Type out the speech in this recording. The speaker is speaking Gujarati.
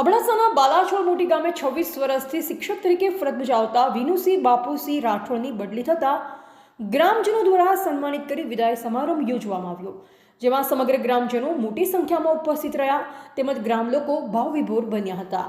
અબડાસાના બાલાછોડ મોટી ગામે છવ્વીસ વર્ષથી શિક્ષક તરીકે ફરજ બજાવતા વિનુસિંહ બાપુસિંહ રાઠોડની બદલી થતાં ગ્રામજનો દ્વારા સન્માનિત કરી વિદાય સમારંભ યોજવામાં આવ્યો. જેમાં સમગ્ર ગ્રામજનો મોટી સંખ્યામાં ઉપસ્થિત રહ્યા. તેમજ ગ્રામ લોકો ભાવવિભોર બન્યા હતા.